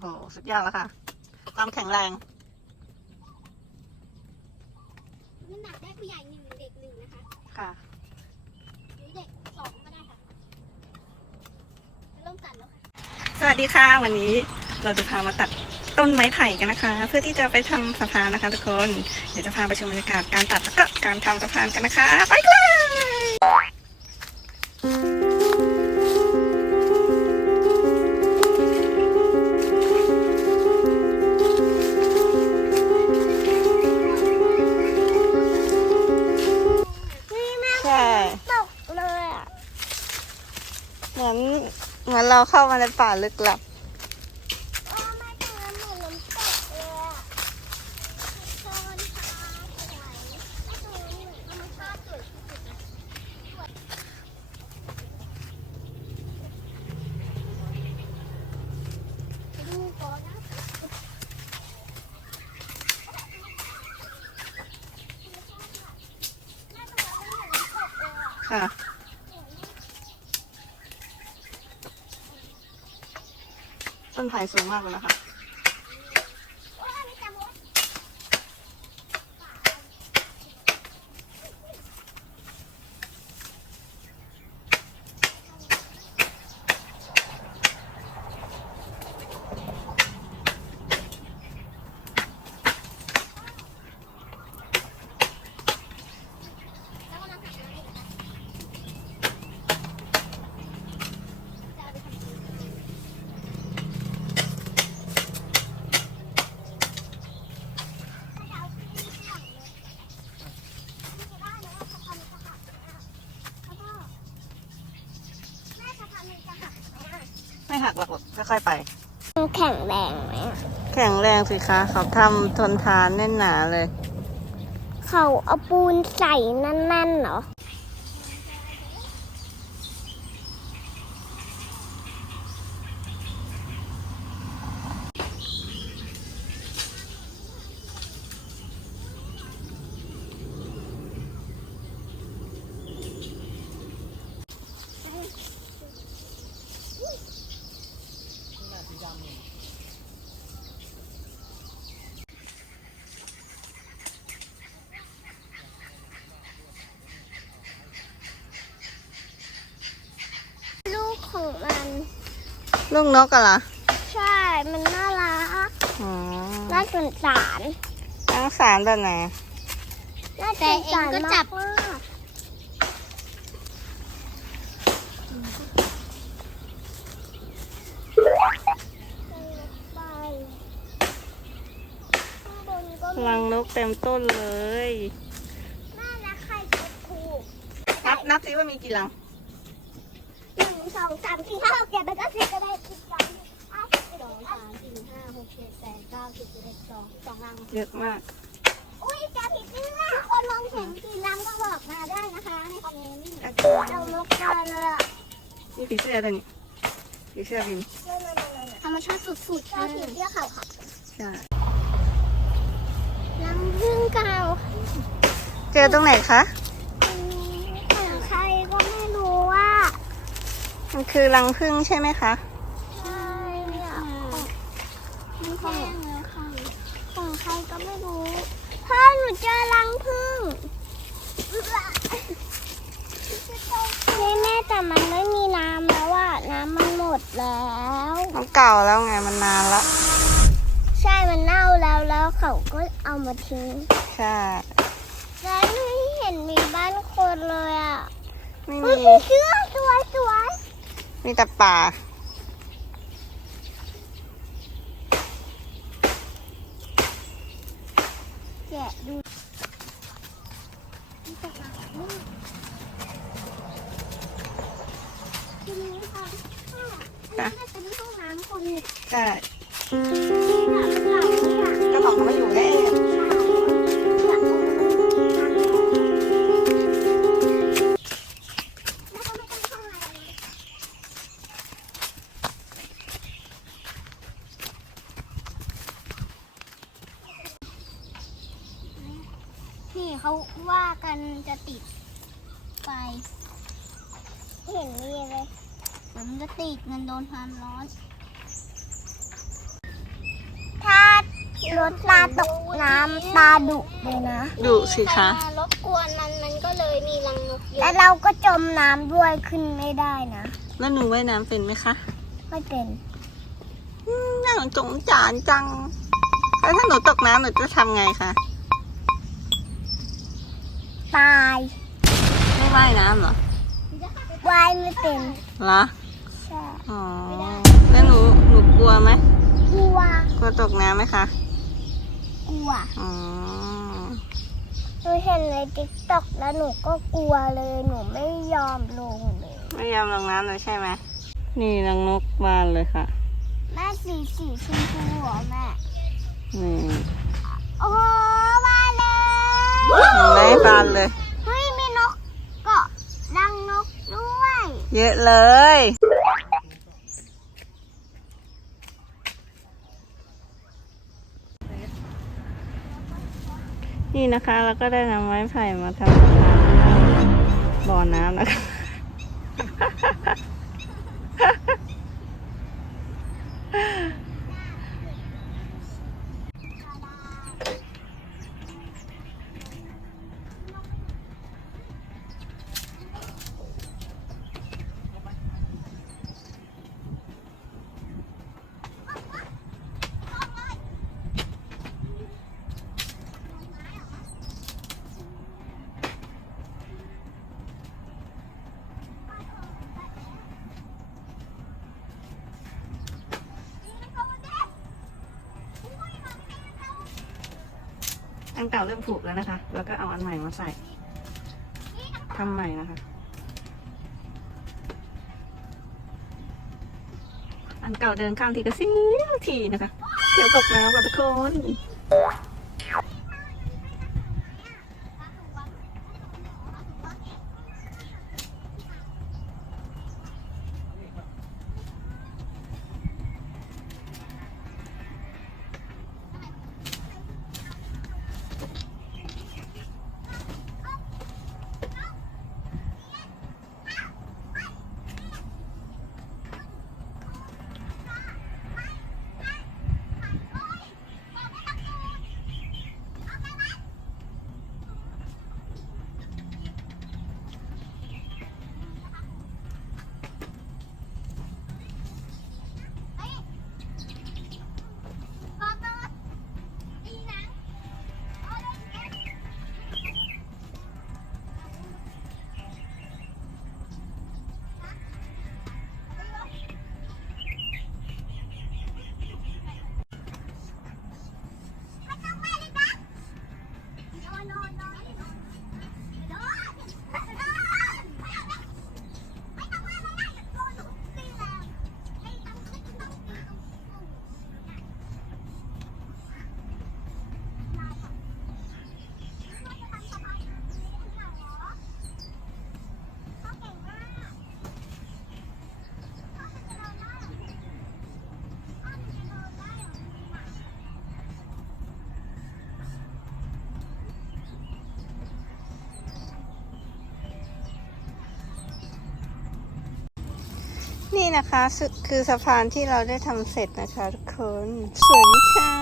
โห สุดยอดแล้วค่ะ ความแข็งแรง น้ำหนักได้ผู้ใหญ่หนึ่งเด็กหนึ่งนะคะ ค่ะ หรือเด็กสองก็ได้ค่ะเริ่มกันแล้วค่ะ สวัสดีค่ะ วันนี้เราจะพามาตัดต้นไม้ไผ่กันนะคะ เพื่อที่จะไปทำสะพานนะคะทุกคน เดี๋ยวจะพาไปชมบรรยากาศการตัดแล้วก็การทำสะพานกันนะคะ ไปกัน ตกเลยอะ เหมือนเหมือนเราเข้ามาในป่าลึกลับ โอ้ไม่ถึงน้ำเหมือนน้ำตกเลยอะโซนฟ้าสวยไม่ถึงเหมือนธรรมชาติสวยที่สุดนะดูก่อนนะ ค่ะ ต้นไผ่สูงมากเลยนะคะ ไม่หักหรอกค่อยๆไป แข็งแรงไหมแข็งแรงสิคะเขาทำทนทานแน่นหนาเลย เขาเอาปูนใส่นั่นๆเหรอ ลูกของมัน ลูกนกอะล่ะใช่ มันน่ารัก อ๋อน่าสงสารตั้งสารแบบไหน น่าสงสารมากมากรังนกเต็มต้นเลย แม่และใครจะถูก นับนับสิว่ามีกี่รังหนึ่งส องสามสี่ห้าหกเจ็ดแปดเก้าสิบก็ได้สิบสองห้าสิบสองสามสี่ห้าหกเจ็ดแปดเก้าสิบสิบเอ็ดสองสองรังเยอะมาก อุ้ยจะผิดเรื่องคนมองเห็นกี่รังก็บอกมาได้นะคะในคอมเมนต์เราลกกันเลยอะนี่ผีเสื้อตัวนี้ผีเสื้อบินธรรมชาติสุดๆชอบผีเสื้อขาวค่ะใช่รังพึ่งเก่าเจอตรงไหนคะ มันคือรังผึ้งใช่ไหมคะ ใช่เนี่ยมันแห้งเลยค่ะของใครก็ไม่รู้พ่อหนูเจอรังพึ่งนี่แม่แต่มันไม่มีน้ำแล้วอะน้ำมันหมดแล้วมันเก่าแล้วไงมันนานแล้วใช่มันเน่าแล้วแล้วเขาก็เอามาทิ้งใช่แล้วไม่เห็นมีบ้านคนเลยอะไม่เฮ้มียเชื่อสวยสวย มีแต่ป่า แกะดูนี่ตกมานี่ทีนี้ค่ะอันนี้จะเป็นห้องน้ำคนเนี่ยใช่ เขาว่ากันจะติดไฟเห็นมีเลยผมจะติดเงินโดนความร้อนรถปลาตกน้ำปลาดุเลยนะดุสิคะใรมารบกวนมันมันก็เลยมีรังนกเยอะแล้วเราก็จมน้ำด้วยขึ้นไม่ได้นะ แล้วหนูว่ายน้ำเป็นไหมคะ ไม่เป็นอืมน่าสงสารจัง แล้วถ้าหนูตกน้ำหนูจะทำไงคะ ตายไม่ว่ายน้ำเหรอว่ายไม่เป็นเหรอใช่อ๋อแล้วหนูหนูกลัวไหมกลัวกลัวตกน้ำไหมคะกลัวอ๋อหนูเห็นในติ๊กต็อกแล้วหนูก็กลัวเลยหนูไม่ยอมลงเลยไม่ยอมลงน้ำเลยใช่ไหมนี่รังนกบานเลยค่ะแม่สีสีชมพูเหรอแม่นี่โอ้โหมาเลย เห็นไหมบานเลย เฮ้ยมีนกเกาะรังนกด้วย เยอะเลย นี่นะคะเราก็ได้นำไม้ไผ่มาทำสะพานข้ามบ่อน้ำนะคะ อันเก่าเริ่มผูกแล้วนะคะ แล้วก็เอาอันใหม่มาใส่ทำใหม่นะคะ อันเก่าเดินข้ามทีก็เสียวทีนะคะเดี๋ยวตกน้ำค่ะทุกคน นี่นะคะสคือสะพานที่เราได้ทำเสร็จนะคะทุกคน สวยไหมคะ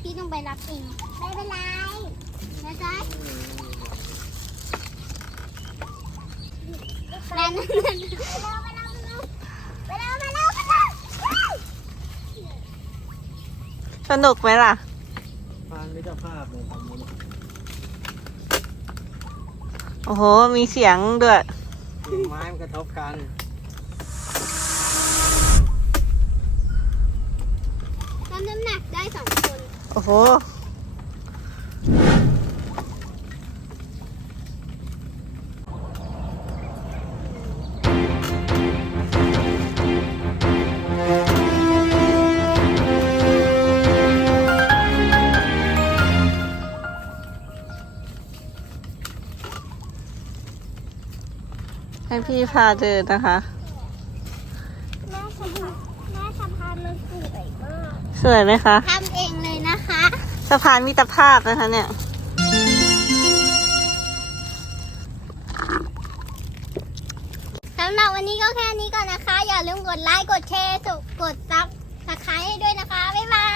พี่ต้องไปรับเองไม่เป็นไรนะจ๊ะแม่นั่นไปเร็วไปเร็วไปเร็วไปเร็วไปเร็วสนุกไหมล่ะฟาน ไม่เจ้าภาพเลยทำนี้โอ้โห มีเสียงด้วย ไม้มันกระทบกันรับน้ำหนักได้สองคน โอ้โห ให้พี่พาเดินนะคะ แม่สะพานแม่สะพานมันสวยมากสวยไหมคะ ทำเองเลยนะคะสะพานมิตรภาพนะคะเนี่ย สำหรับวันนี้ก็แค่นี้ก่อนนะคะ อย่าลืมกดไลค์ กดแชร์ กดซับสไครต์ให้ด้วยนะคะ บ๊ายบาย